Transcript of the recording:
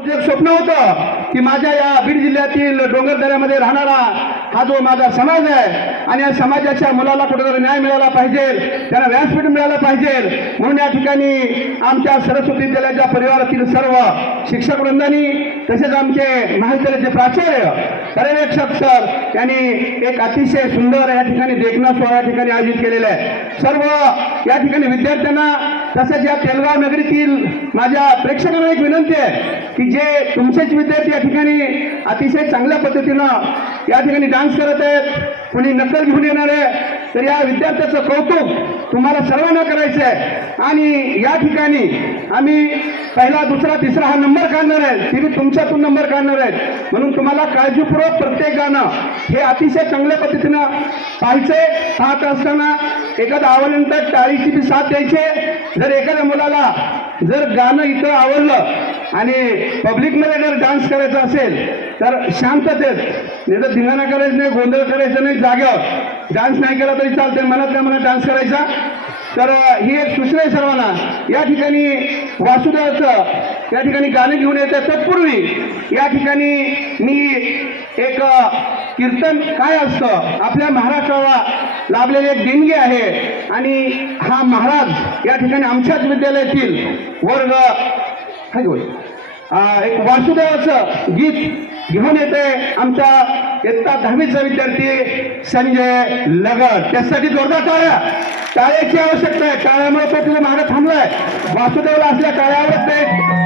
एक स्वप्न होतं की माझ्या या बीड जिल्ह्यातील डोंगरदऱ्यामध्ये राहणारा हा जो माझा समाज आहे आणि या समाजाच्या मुलाला कुठेतरी न्याय मिळाला पाहिजे त्यांना व्यासपीठ मिळालं पाहिजे म्हणून या ठिकाणी आमच्या सरस्वती विद्यालयाच्या परिवारातील सर्व शिक्षक वृंदांनी तसेच आमचे महाविद्यालयाचे प्राचार्य पर्यवेक्षक सर यांनी एक अतिशय सुंदर या ठिकाणी देखणा सोहळा या ठिकाणी आयोजित केलेला आहे. सर्व या ठिकाणी विद्यार्थ्यांना तसेच या तेलगाव नगरीतील माझ्या प्रेक्षकांना एक विनंती आहे की जे तुमचेच विद्यार्थी या ठिकाणी अतिशय चांगल्या पद्धतीनं या ठिकाणी डान्स करत आहेत कोणी नक्कल घेऊन येणार आहे तर या विद्यार्थ्याचं कौतुक तुम्हाला सर्वांना करायचं आहे. आणि या ठिकाणी आम्ही पहिला दुसरा तिसरा हा नंबर काढणार आहे. ते तुमच्यातून नंबर काढणार आहेत. म्हणून तुम्हाला काळजीपूर्वक प्रत्येक गाणं हे अतिशय चांगल्या पद्धतीनं पाहायचंय. पाहत असताना एखादं आवडलं तर टाळीची बी साथ द्यायची. जर एखाद्या मुलाला जर गाणं इथं आवडलं आणि पब्लिकमध्ये जर डान्स करायचा असेल तर शांततेत नाही तर धिंगाणा करायचं नाही गोंधळ करायचं नाही जाग्यावर डान्स नाही केला तरी चालते मनातल्या मनात डान्स करायचा. तर ही एक सूचना आहे सर्वांना. या ठिकाणी वासुदेवाचं या ठिकाणी गाणं घेऊन येतं तत्पूर्वी या ठिकाणी मी एक कीर्तन काय असतं? आपल्या महाराष्ट्राला लाभलेली एक देणगी आहे. आणि हा महाराज या ठिकाणी आमच्याच विद्यालयातील वर्ग काय एक वासुदेवाचं गीत घेऊन येते आमचा इयत्ता दहावीचा विद्यार्थी संजय लगड. त्यासाठी जोरदार टाळ्या. टाळ्याची आवश्यकता आहे. टाळ्यामुळे तो तिथे मागे थांबलाय. वासुदेवला असल्या टाळ्या आवडत नाही